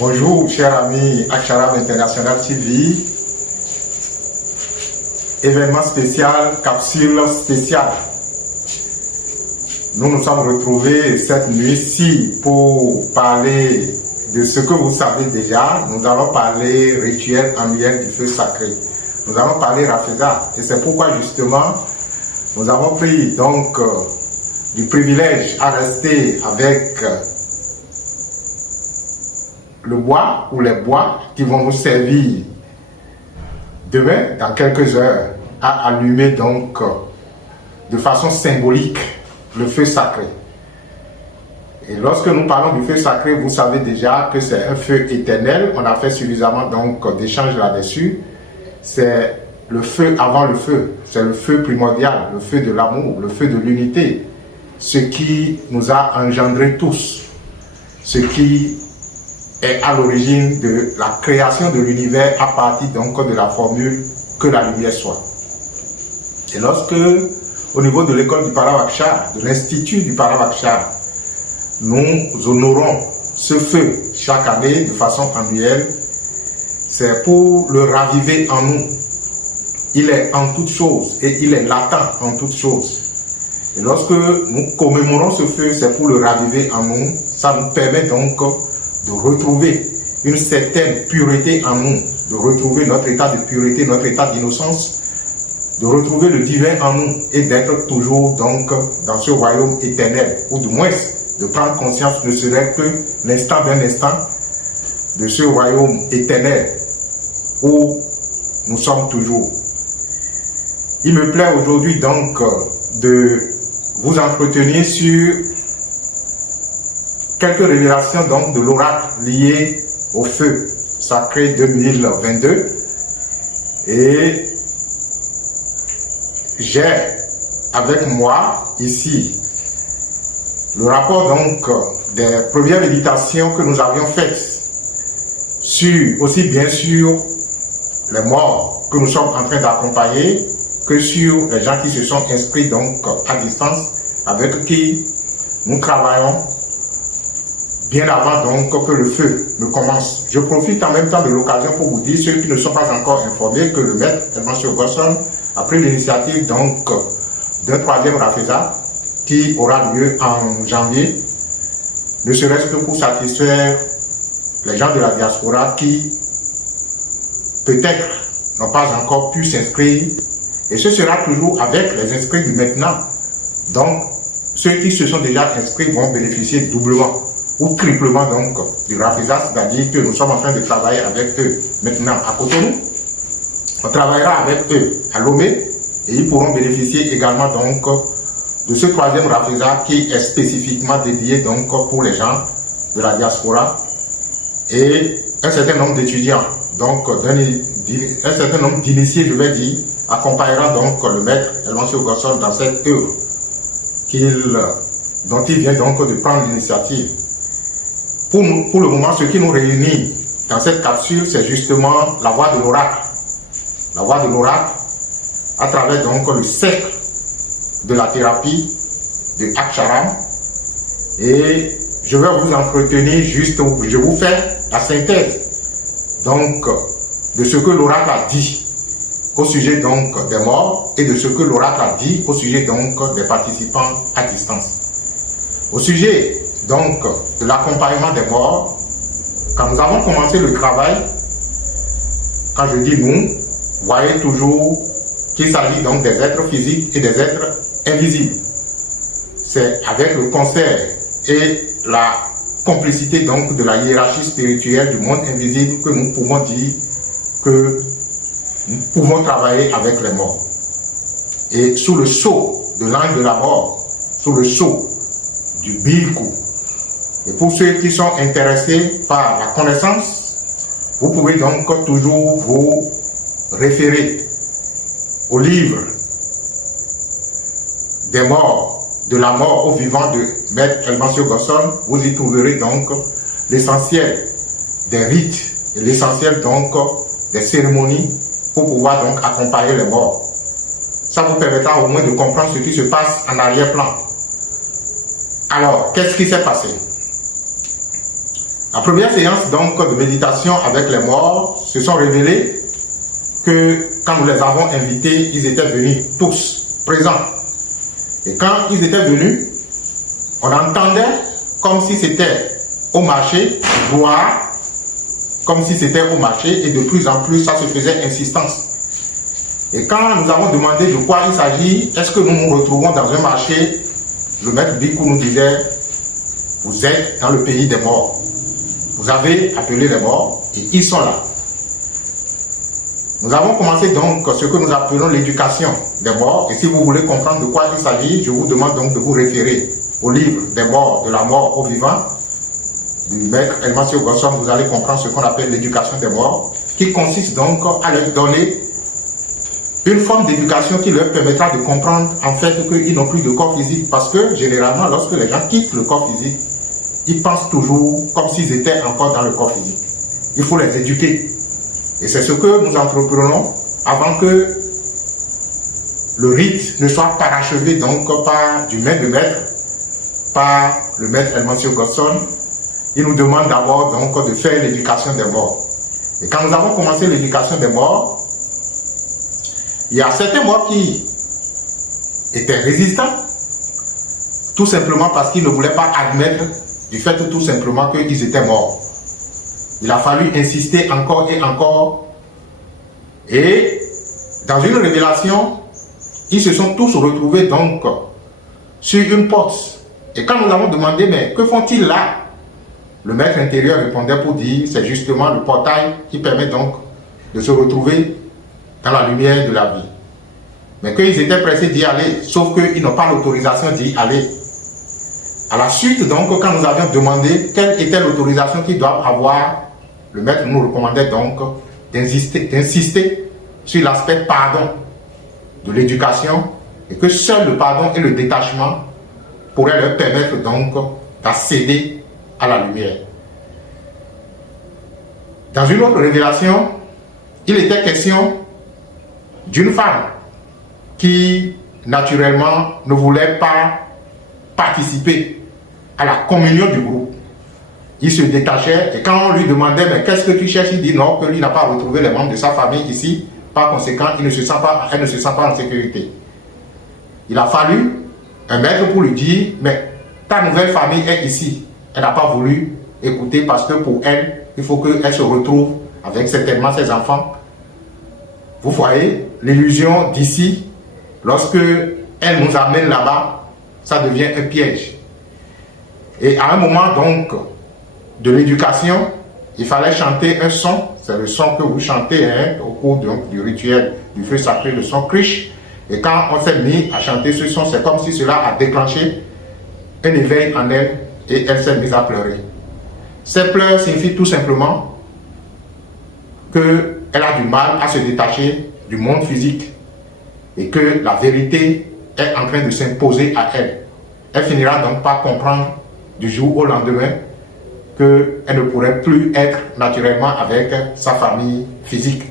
Bonjour, chers amis Aksharam International TV. Événement spécial, capsule spéciale. Nous nous sommes retrouvés cette nuit-ci pour parler de ce que vous savez déjà. Nous allons parler rituel annuel du feu sacré. Nous allons parler Rafeza. Et c'est pourquoi justement, nous avons pris donc du privilège à rester avec le bois ou les bois qui vont nous servir demain, dans quelques heures, à allumer donc de façon symbolique le feu sacré. Et lorsque nous parlons du feu sacré, vous savez déjà que c'est un feu éternel. On a fait suffisamment donc d'échanges là-dessus. C'est le feu avant le feu. C'est le feu primordial, le feu de l'amour, le feu de l'unité. Ce qui nous a engendrés tous. Ce qui est à l'origine de la création de l'univers à partir donc de la formule que la lumière soit. Et lorsque, au niveau de l'école du Paravakshar, de l'institut du Paravakshar, nous honorons ce feu chaque année de façon annuelle, c'est pour le raviver en nous. Il est en toutes choses et il est latent en toutes choses. Et lorsque nous commémorons ce feu, c'est pour le raviver en nous. Ça nous permet donc de retrouver une certaine pureté en nous, de retrouver notre état de pureté, notre état d'innocence, de retrouver le divin en nous et d'être toujours donc dans ce royaume éternel, ou du moins de prendre conscience ne serait que l'instant d'un instant de ce royaume éternel où nous sommes toujours. Il me plaît aujourd'hui donc de vous entretenir sur quelques révélations donc de l'oracle lié au feu sacré 2022 et j'ai avec moi ici le rapport donc des premières méditations que nous avions faites sur aussi bien sûr les morts que nous sommes en train d'accompagner que sur les gens qui se sont inscrits donc à distance avec qui nous travaillons bien avant donc que le feu ne commence. Je profite en même temps de l'occasion pour vous dire, ceux qui ne sont pas encore informés, que le maître Elmancio Gosson a pris l'initiative donc d'un troisième Rafeza qui aura lieu en janvier, ne serait-ce que pour satisfaire les gens de la diaspora qui peut-être n'ont pas encore pu s'inscrire, et ce sera toujours avec les inscrits du maintenant. Donc, ceux qui se sont déjà inscrits vont bénéficier doublement ou triplement donc du Rafeza, c'est-à-dire que nous sommes en train de travailler avec eux maintenant à Cotonou. On travaillera avec eux à Lomé et ils pourront bénéficier également donc de ce troisième Rafeza qui est spécifiquement dédié donc pour les gens de la diaspora et un certain nombre d'étudiants, donc un certain nombre d'initiés, je vais dire, accompagnera donc le maître Elmancio Gosson dans cette œuvre dont il vient donc de prendre l'initiative. Pour le moment, ce qui nous réunit dans cette capsule, c'est justement la voix de l'oracle. La voix de l'oracle à travers donc le cercle de la thérapie de Aksharam. Et je vais vous entretenir juste, je vous fais la synthèse donc de ce que l'oracle a dit au sujet donc des morts et de ce que l'oracle a dit au sujet donc des participants à distance. Au sujet donc de l'accompagnement des morts, quand nous avons commencé le travail, quand je dis nous, voyez toujours qu'il s'agit donc des êtres physiques et des êtres invisibles. C'est avec le concert et la complicité donc de la hiérarchie spirituelle du monde invisible que nous pouvons dire que nous pouvons travailler avec les morts. Et sous le sceau de l'ange de la mort, sous le sceau du Bhikkhu. Et pour ceux qui sont intéressés par la connaissance, vous pouvez donc toujours vous référer au livre des morts, de la mort au vivant de maître Elmancio Gosson. Vous y trouverez donc l'essentiel des rites et l'essentiel donc des cérémonies pour pouvoir donc accompagner les morts. Ça vous permettra au moins de comprendre ce qui se passe en arrière-plan. Alors, qu'est-ce qui s'est passé? La première séance donc de méditation avec les morts se sont révélés que quand nous les avons invités, ils étaient venus tous présents. Et quand ils étaient venus, on entendait comme si c'était au marché, boire, comme si c'était au marché, et de plus en plus, ça se faisait insistance. Et quand nous avons demandé de quoi il s'agit, est-ce que nous nous retrouvons dans un marché, le maître Bhikkhu nous disait, vous êtes dans le pays des morts. Vous avez appelé les morts, et ils sont là. Nous avons commencé donc ce que nous appelons l'éducation des morts, et si vous voulez comprendre de quoi il s'agit, je vous demande donc de vous référer au livre des morts, de la mort aux vivants, du maître El-Massio Goswami. Vous allez comprendre ce qu'on appelle l'éducation des morts, qui consiste donc à leur donner une forme d'éducation qui leur permettra de comprendre en fait qu'ils n'ont plus de corps physique, parce que généralement lorsque les gens quittent le corps physique, ils pensent toujours comme s'ils étaient encore dans le corps physique. Il faut les éduquer. Et c'est ce que nous entreprenons avant que le rite ne soit parachevé donc par du maître de maître, par le maître El-Massio Goswami. Il nous demande d'abord donc de faire l'éducation des morts. Et quand nous avons commencé l'éducation des morts, il y a certains morts qui étaient résistants, tout simplement parce qu'ils ne voulaient pas admettre du fait tout simplement qu'ils étaient morts. Il a fallu insister encore et encore. Et dans une révélation, ils se sont tous retrouvés donc sur une porte. Et quand nous avons demandé, mais que font-ils là? Le maître intérieur répondait pour dire, c'est justement le portail qui permet donc de se retrouver dans la lumière de la vie. Mais qu'ils étaient pressés d'y aller, sauf qu'ils n'ont pas l'autorisation d'y aller. À la suite, donc, quand nous avions demandé quelle était l'autorisation qu'ils doivent avoir, le maître nous recommandait donc d'insister sur l'aspect pardon de l'éducation, et que seul le pardon et le détachement pourraient leur permettre donc d'accéder à la lumière. Dans une autre révélation, il était question d'une femme qui, naturellement, ne voulait pas participer à la communion du groupe. Il se détachait, et quand on lui demandait, mais qu'est-ce que tu cherches, il dit non, que lui n'a pas retrouvé les membres de sa famille ici, par conséquent, elle ne se sent pas en sécurité. Il a fallu un maître pour lui dire, mais ta nouvelle famille est ici. Elle n'a pas voulu écouter parce que pour elle, il faut qu'elle se retrouve avec certainement ses enfants. Vous voyez, l'illusion d'ici, lorsque elle nous amène là-bas, ça devient un piège. Et à un moment donc de l'éducation, il fallait chanter un son, c'est le son que vous chantez au cours donc, du rituel du feu sacré, le son Krish. Et quand on s'est mis à chanter ce son, c'est comme si cela a déclenché un éveil en elle, et elle s'est mise à pleurer. Ces pleurs signifient tout simplement qu'elle a du mal à se détacher du monde physique et que la vérité est en train de s'imposer à elle. Elle finira donc par comprendre du jour au lendemain qu'elle ne pourrait plus être naturellement avec sa famille physique.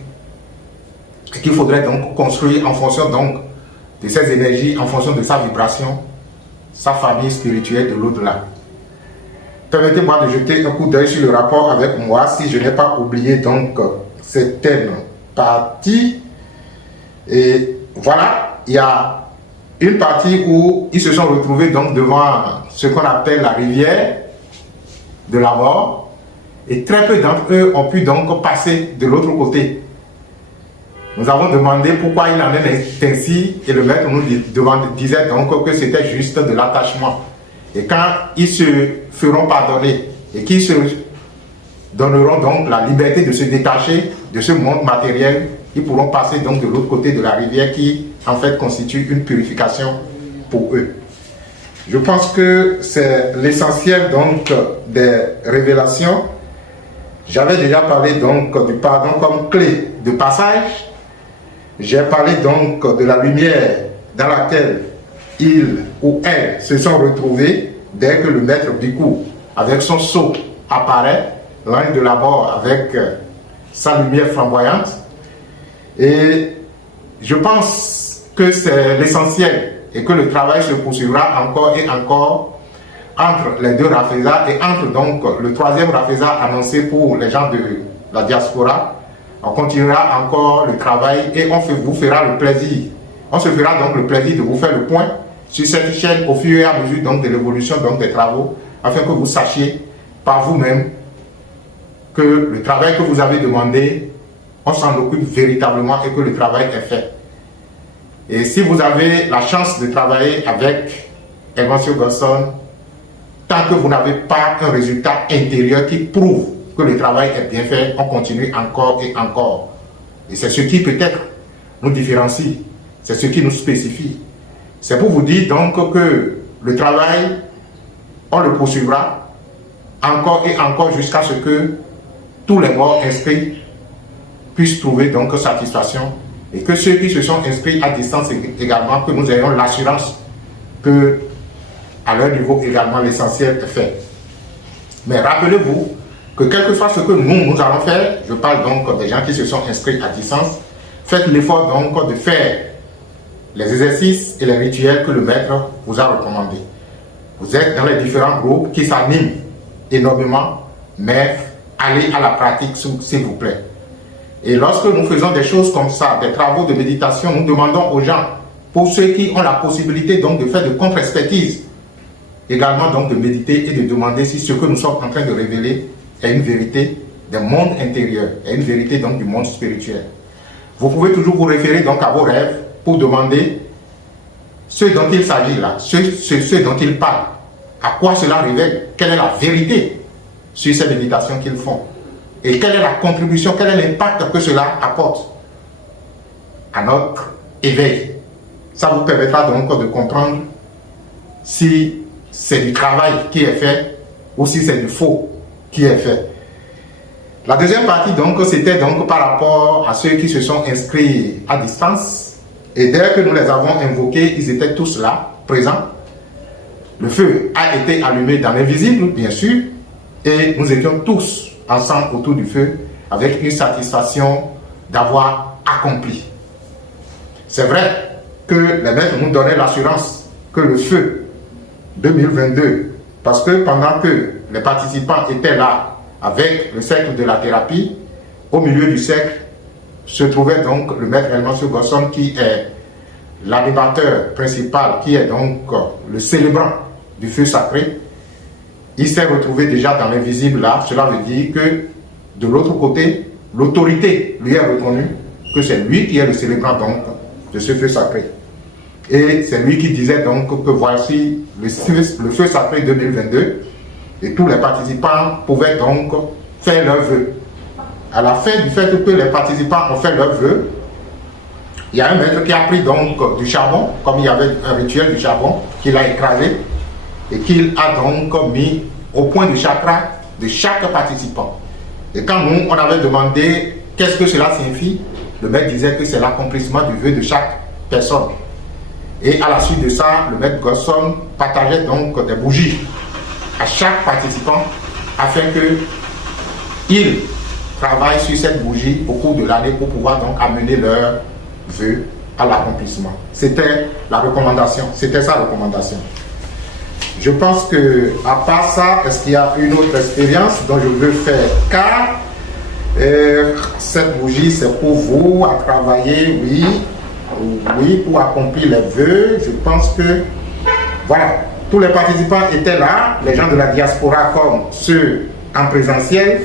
Et qu'il faudrait donc construire en fonction donc de ses énergies, en fonction de sa vibration, sa famille spirituelle de l'au-delà. Permettez-moi de jeter un coup d'œil sur le rapport avec moi, si je n'ai pas oublié donc certaines parties. Et voilà, il y a une partie où ils se sont retrouvés donc devant ce qu'on appelle la rivière de la mort, et très peu d'entre eux ont pu donc passer de l'autre côté. Nous avons demandé pourquoi il en est ainsi, et le maître nous disait donc que c'était juste de l'attachement. Et quand ils se feront pardonner et qu'ils se donneront donc la liberté de se détacher de ce monde matériel, ils pourront passer donc de l'autre côté de la rivière qui en fait constitue une purification pour eux. Je pense que c'est l'essentiel donc des révélations. J'avais déjà parlé donc du pardon comme clé de passage. J'ai parlé donc de la lumière dans laquelle ils ou elles se sont retrouvés dès que le maître Bhikkhu avec son sceau apparaît, l'ange de la mort avec sa lumière flamboyante. Et je pense que c'est l'essentiel et que le travail se poursuivra encore et encore entre les deux Rafeza et entre donc le troisième Rafeza annoncé pour les gens de la diaspora. On continuera encore le travail et on vous fera le plaisir. On se fera donc le plaisir de vous faire le point sur cette chaîne au fur et à mesure donc de l'évolution donc des travaux, afin que vous sachiez par vous-même que le travail que vous avez demandé, on s'en occupe véritablement et que le travail est fait. Et si vous avez la chance de travailler avec Elmancio Gosson, tant que vous n'avez pas un résultat intérieur qui prouve que le travail est bien fait, on continue encore et encore. Et c'est ce qui peut-être nous différencie, c'est ce qui nous spécifie. C'est pour vous dire donc que le travail, on le poursuivra encore et encore jusqu'à ce que tous les morts inscrits puissent trouver donc satisfaction et que ceux qui se sont inscrits à distance également, que nous ayons l'assurance que à leur niveau également l'essentiel est fait. Mais rappelez-vous que quel que soit ce que nous allons faire, je parle donc des gens qui se sont inscrits à distance, faites l'effort donc de faire les exercices et les rituels que le maître vous a recommandés. Vous êtes dans les différents groupes qui s'animent énormément, mais allez à la pratique s'il vous plaît. Et lorsque nous faisons des choses comme ça, des travaux de méditation, nous demandons aux gens, pour ceux qui ont la possibilité donc de faire de contre-expertise, également donc de méditer et de demander si ce que nous sommes en train de révéler est une vérité des mondes intérieurs, est une vérité donc du monde spirituel. Vous pouvez toujours vous référer donc à vos rêves pour demander ce dont il s'agit là, ce dont il parle, à quoi cela révèle, quelle est la vérité sur ces méditations qu'ils font et quelle est la contribution, quel est l'impact que cela apporte à notre éveil. Ça vous permettra donc de comprendre si c'est du travail qui est fait ou si c'est du faux qui est fait. La deuxième partie donc c'était donc par rapport à ceux qui se sont inscrits à distance et dès que nous les avons invoqués, ils étaient tous là, présents. Le feu a été allumé dans l'invisible bien sûr et nous étions tous ensemble autour du feu avec une satisfaction d'avoir accompli. C'est vrai que les maîtres nous donnaient l'assurance que le feu 2022, parce que pendant que les participants étaient là avec le cercle de la thérapie, au milieu du cercle se trouvait donc le maître Elmancio Gosson qui est l'animateur principal, qui est donc le célébrant du feu sacré. Il s'est retrouvé déjà dans l'invisible là, cela veut dire que de l'autre côté, l'autorité lui est reconnue, que c'est lui qui est le célébrant donc de ce feu sacré. Et c'est lui qui disait donc que voici le feu sacré 2022 et tous les participants pouvaient donc faire leurs vœux. À la fin du fait que les participants ont fait leurs vœux, il y a un maître qui a pris donc du charbon, comme il y avait un rituel du charbon, qu'il a écrasé et qu'il a donc mis au point du chakra de chaque participant. Et quand nous, on avait demandé qu'est-ce que cela signifie, le maître disait que c'est l'accomplissement du vœu de chaque personne. Et à la suite de ça, le maître Gosson partageait donc des bougies à chaque participant afin qu'ils travaillent sur cette bougie au cours de l'année pour pouvoir donc amener leurs vœux à l'accomplissement. C'était la recommandation, c'était sa recommandation. Je pense que, à part ça, est-ce qu'il y a une autre expérience dont je veux faire cas? Cette bougie, c'est pour vous, à travailler, oui, pour accomplir les vœux. Je pense que, voilà, tous les participants étaient là, les gens de la diaspora comme ceux en présentiel.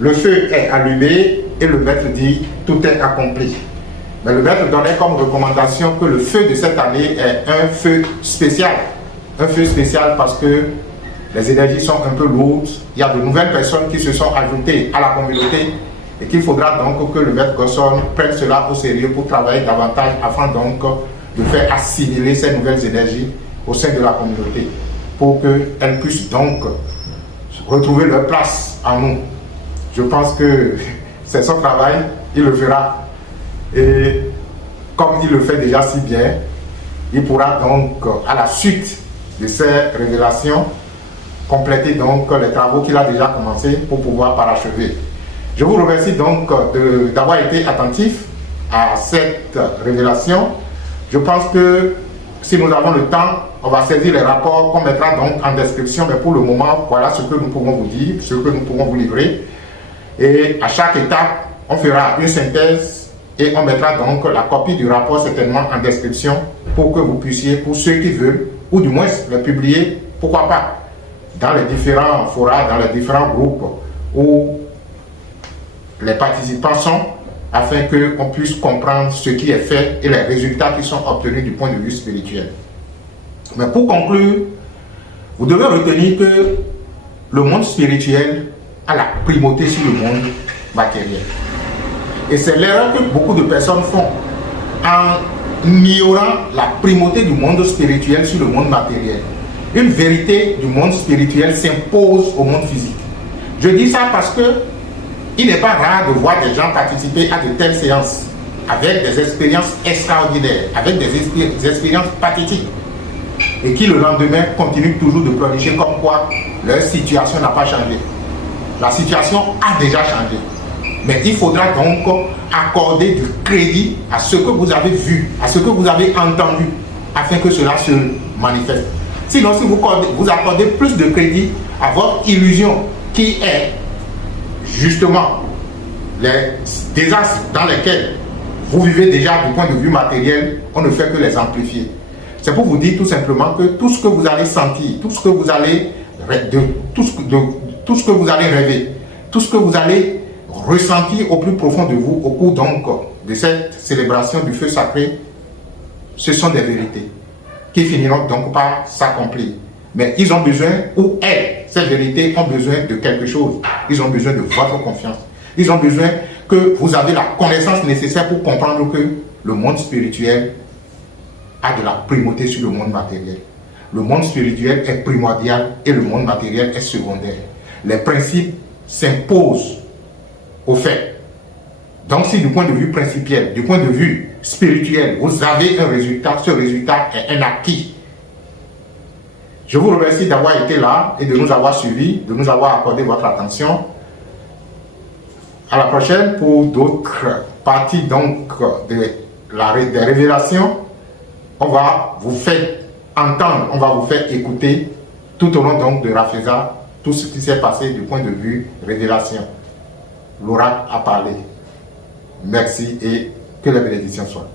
Le feu est allumé et le maître dit, tout est accompli. Mais le maître donnait comme recommandation que le feu de cette année est un feu spécial. Un feu spécial parce que les énergies sont un peu lourdes. Il y a de nouvelles personnes qui se sont ajoutées à la communauté et qu'il faudra donc que le maître Gosson prenne cela au sérieux pour travailler davantage afin donc de faire assimiler ces nouvelles énergies au sein de la communauté pour qu'elles puissent donc retrouver leur place en nous. Je pense que c'est son travail, il le fera. Et comme il le fait déjà si bien, il pourra donc à la suite de ces révélations compléter donc les travaux qu'il a déjà commencé pour pouvoir parachever. Je vous remercie donc d'avoir été attentif à cette révélation. Je pense que si nous avons le temps, on va saisir les rapports qu'on mettra donc en description. Mais pour le moment, voilà ce que nous pouvons vous dire, ce que nous pouvons vous livrer. Et à chaque étape, on fera une synthèse et on mettra donc la copie du rapport certainement en description pour que vous puissiez, pour ceux qui veulent, ou du moins le publier, pourquoi pas, dans les différents forats, dans les différents groupes où les participants sont, afin qu'on puisse comprendre ce qui est fait et les résultats qui sont obtenus du point de vue spirituel. Mais pour conclure, vous devez retenir que le monde spirituel a la primauté sur le monde matériel. Et c'est l'erreur que beaucoup de personnes font en ignorant la primauté du monde spirituel sur le monde matériel. Une vérité du monde spirituel s'impose au monde physique. Je dis ça parce que il n'est pas rare de voir des gens participer à de telles séances avec des expériences extraordinaires, avec des expériences pathétiques, et qui le lendemain continuent toujours de planifier comme quoi leur situation n'a pas changé. La situation a déjà changé. Mais il faudra donc accorder du crédit à ce que vous avez vu, à ce que vous avez entendu, afin que cela se manifeste. Sinon, si vous accordez plus de crédit à votre illusion qui est justement les désastres dans lesquels vous vivez déjà du point de vue matériel, on ne fait que les amplifier. C'est pour vous dire tout simplement que tout ce que vous allez sentir, tout ce que vous allez rêver, tout ce que vous allez ressentir au plus profond de vous au cours donc de cette célébration du feu sacré, ce sont des vérités qui finiront donc par s'accomplir. Mais ils ont besoin, ou elles, ces vérités ont besoin de quelque chose. Ils ont besoin de votre confiance. Ils ont besoin que vous avez la connaissance nécessaire pour comprendre que le monde spirituel a de la primauté sur le monde matériel. Le monde spirituel est primordial et le monde matériel est secondaire. Les principes s'imposent aux faits. Donc si du point de vue principiel, du point de vue spirituel, vous avez un résultat, ce résultat est un acquis. Je vous remercie d'avoir été là et de nous avoir suivis, de nous avoir accordé votre attention. À la prochaine pour d'autres parties donc des révélations. On va vous faire entendre, on va vous faire écouter tout au long donc de Rafeza tout ce qui s'est passé du point de vue révélation. L'oracle a parlé. Merci et que la bénédiction soit.